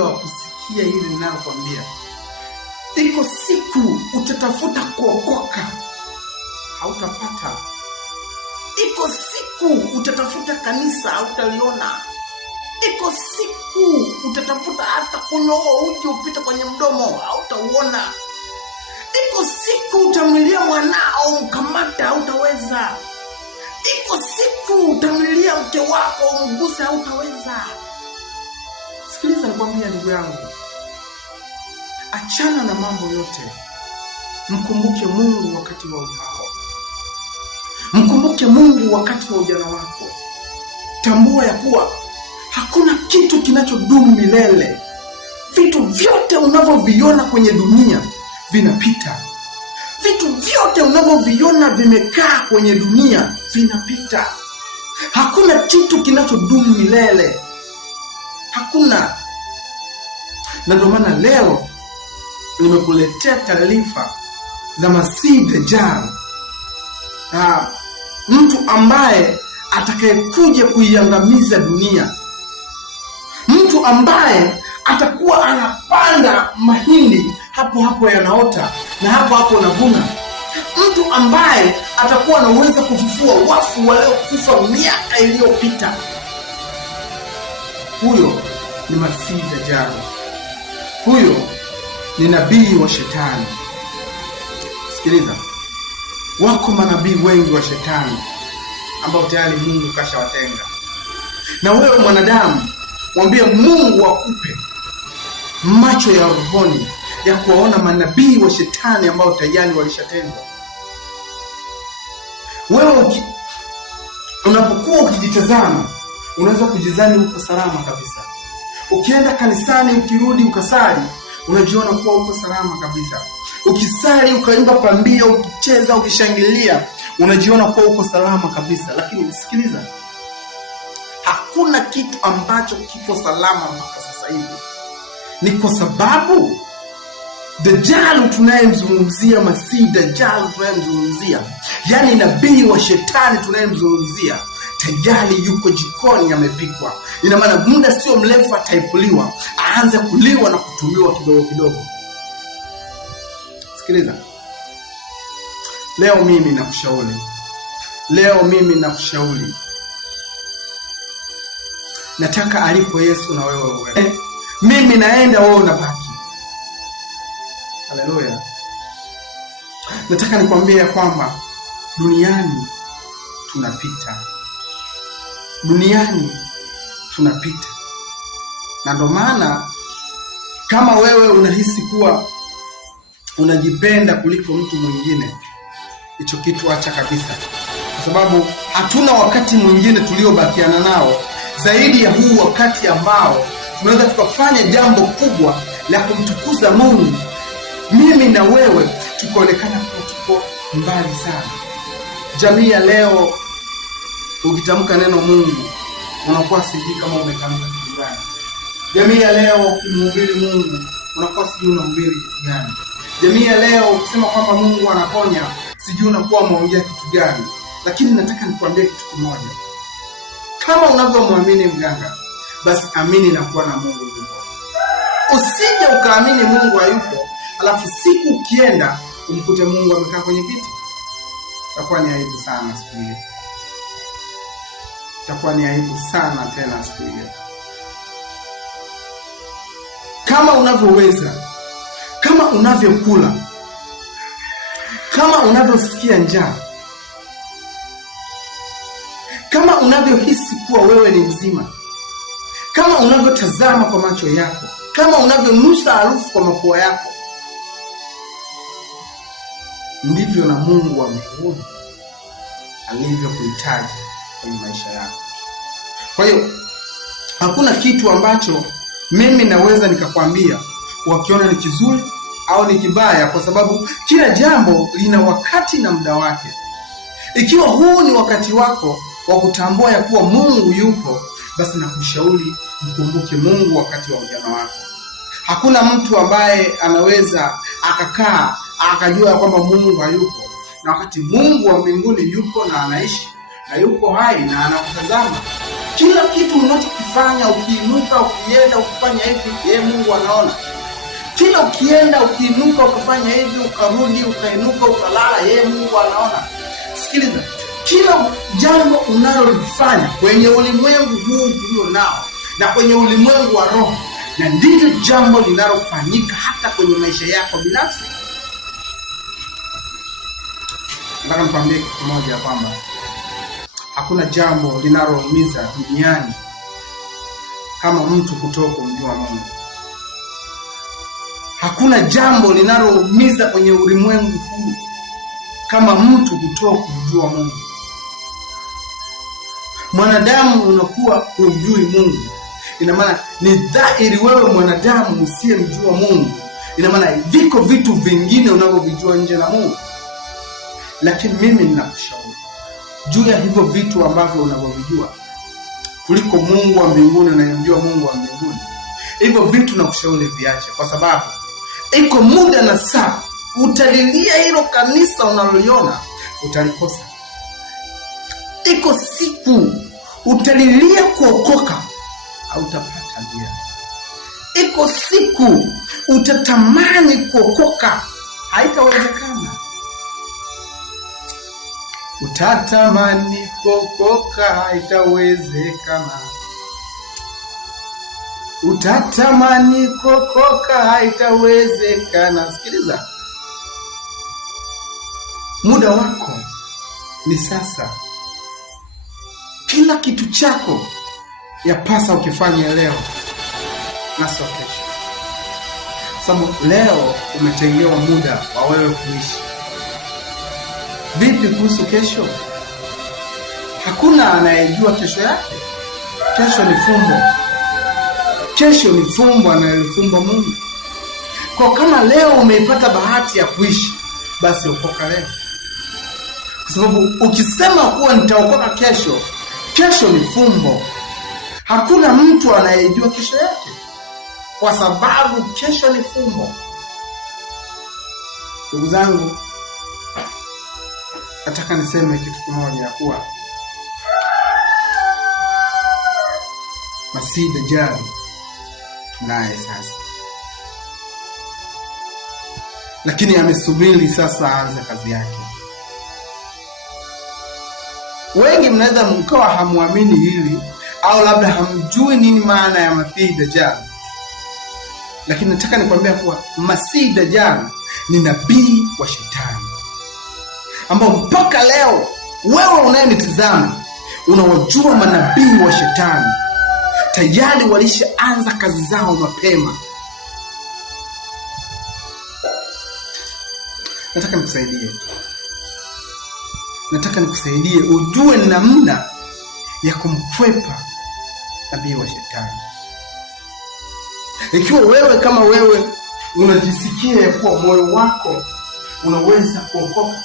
muda wa kusikia hili ninalokwambia. Iko siku utatafuta kuokoka, hautapata. Iko siku utatafuta kanisa, hautaliona. Iko siku utatafuta hata kuloa uji upite kwenye mdomo, hautauona. Iko siku utamlilia mwanao mkamata, hautaweza. Iko siku utamlilia mke wako mguse, hautaweza. Sikiliza nikwambia ndugu yangu, achana na mambo yote. Mkumbuke Mungu wakati wa ujao. Mkumbuke Mungu wakati wa ujana wako. Tambua ya kuwa hakuna kitu kinachodumu milele. Vitu vyote unavyoviona kwenye dunia vinapita. Vitu vyote unavyoviona vimekaa kwenye dunia vinapita. Hakuna kitu kinachodumu milele. Hakuna. Na ndio maana leo nimekuletea taarifa za Masihi Dajjal. Mtu ambaye atakayekuja kuiangamiza dunia. Mtu ambaye atakuwa anapanda mahindi hapo hapo yanaota na hapo hapo unavuna. Mtu ambaye atakuwa anaweza kufufua wafu waliokufa miaka iliyopita. Huyo ni Masihi Dajjal. Huyo ni nabii wa shetani. Sikiliza, wako manabii wengi wa shetani ambao tayari Mungu kashawatenga. Na wewe mwanadamu, mwambie Mungu akupe macho ya rohoni ya kuwaona manabii wa shetani ambao tayari walishatengwa. Wewe unapokuwa ukijitazama, unaweza kujizani uko salama kabisa. Ukienda kanisani, ukirudi ukasali, unajiona kuwa uko salama kabisa. Ukisali, ukaimba pambio, ukicheza, ukishangilia, unajiona kuwa uko salama kabisa. Lakini sikiliza, hakuna kitu ambacho kiko salama mpaka sasa hivi. Ni kwa sababu Dajjal tunayemzungumzia, Masihi Dajjal tunayemzungumzia, yani nabii wa shetani tunayemzungumzia, tayari yuko jikoni amepikwa. Ina maana muda sio mrefu ataipuliwa, aanze kuliwa na kutumiwa kidogo kidogo. Sikiliza, leo mimi nakushauri, nataka alipo Yesu na wewe. Mimi naenda, wewe unabaki. Haleluya. Nataka nikwambie kwamba duniani tunapita. Na ndio maana kama wewe unahisi kuwa unajipenda kuliko mtu mwingine, hicho kitu acha kabisa. Kwa sababu hatuna wakati mwingine tuliobakiana nao zaidi ya huu wakati ambao tunaweza tukafanya jambo kubwa la kumtukuza Mungu. Mimi na wewe tukaonekana kuwa tuko mbali sana. Jamii ya leo, ukitamka neno Mungu, unakuwa sijui kama umetamka kitu gani. Jamii ya leo, ukimhubiri Mungu, unakuwa sijui unahubiri kitu gani. Jamii ya leo, ukisema kwamba Mungu anaponya, sijui unakuwa umeongea kitu gani. Lakini nataka nikwambie kitu kimoja. Kama unavyomwamini mganga, basi amini na kuwa na Mungu yupo. Usije ukaamini Mungu hayupo, alafu siku ukienda umkute Mungu amekaa kwenye kiti. Itakuwa ni aibu sana siku hiyo. Itakuwa ni aibu sana tena siku hiyo. Kama unavyoweza, kama unavyokula, kama unavyosikia njaa, kama unavyohisi kuwa wewe ni mzima, kama unavyotazama kwa macho yako, kama unavyonusa harufu kwa mapua yako, ndivyo na Mungu wa mbinguni alivyokuhitaji kwenye maisha yako. Kwa hiyo hakuna kitu ambacho mimi naweza nikakwambia wakiona ni kizuri au ni kibaya, kwa sababu kila jambo lina wakati na muda wake. Ikiwa huu ni wakati wako wa kutambua ya kuwa Mungu yupo, basi nakushauri mkumbuke Mungu wakati wa ujana wako. Hakuna mtu ambaye anaweza akakaa akajua kwamba Mungu hayupo, na wakati Mungu wa mbinguni yupo na anaishi na yupo hai na anakutazama. Kila kitu unachokifanya, ukiinuka, ukienda, ukifanya hivi, Mungu anaona. Kila ukienda, ukiinuka, ukafanya hivi, ukarudi, ukainuka, ukalala, Mungu anaona. Sikiliza, kila jambo unalolifanya kwenye ulimwengu huu tulio nao na kwenye ulimwengu wa roho, na ndivyo jambo linalofanyika hata kwenye maisha yako binafsi. Nataka nikwambie kitu kimoja kwamba hakuna jambo linaloumiza duniani kama mtu kutokumjua Mungu. Hakuna jambo linaloumiza kwenye ulimwengu huu kama mtu kutokumjua Mungu. Mwanadamu unakuwa humjui Mungu, ina maana ni dhahiri wewe mwanadamu usiyemjua Mungu, ina maana viko vitu vingine unavyovijua nje na Mungu. Lakini mimi ninakushauri juu ya hivyo vitu ambavyo unavyovijua kuliko Mungu wa mbinguni, unayemjua Mungu wa mbinguni. Hivyo vitu nakushauri viache, kwa sababu iko muda na saa utalilia hilo kanisa unaloliona, utalikosa. Iko siku utalilia kuokoka, hautapata njia. Iko siku utatamani kuokoka, haitawezekana. Utatamani kuokoka, haitawezekana. Utatamani kuokoka, haitawezekana. Sikiliza, muda wako ni sasa. Kila kitu chako yapasa ukifanya leo na sio kesho. Sababu leo umetengewa muda wa wewe kuishi. Vipi kuhusu kesho? Hakuna anayejua kesho yake. Kesho ni fumbo. Kesho ni fumbo analifumba Mungu. Kwa kama leo umeipata bahati ya kuishi, basi okoka leo. Kwa sababu ukisema kuwa nitaokoka kesho, kesho ni fumbo. Hakuna mtu anayejua kesho yake, kwa sababu kesho ni fumbo. Ndugu zangu, nataka niseme kitu kimoja, kuwa Masihi Dajjal tunaye sasa, lakini amesubiri sasa aanze kazi yake. Wengi mnaweza mkawa hamuamini hili, au labda hamjui nini maana ya Masihi Dajjal, lakini nataka nikwambia kuwa Masihi Dajjal ni nabii wa Shetani, ambao mpaka leo wewe unayenitazama unawajua manabii wa Shetani. Tayari walishaanza kazi zao mapema. Nataka nikusaidie ujue namna ya kumkwepa nabii wa Shetani. Ikiwa wewe kama wewe unajisikia ya kuwa moyo wako unaweza kuokoka,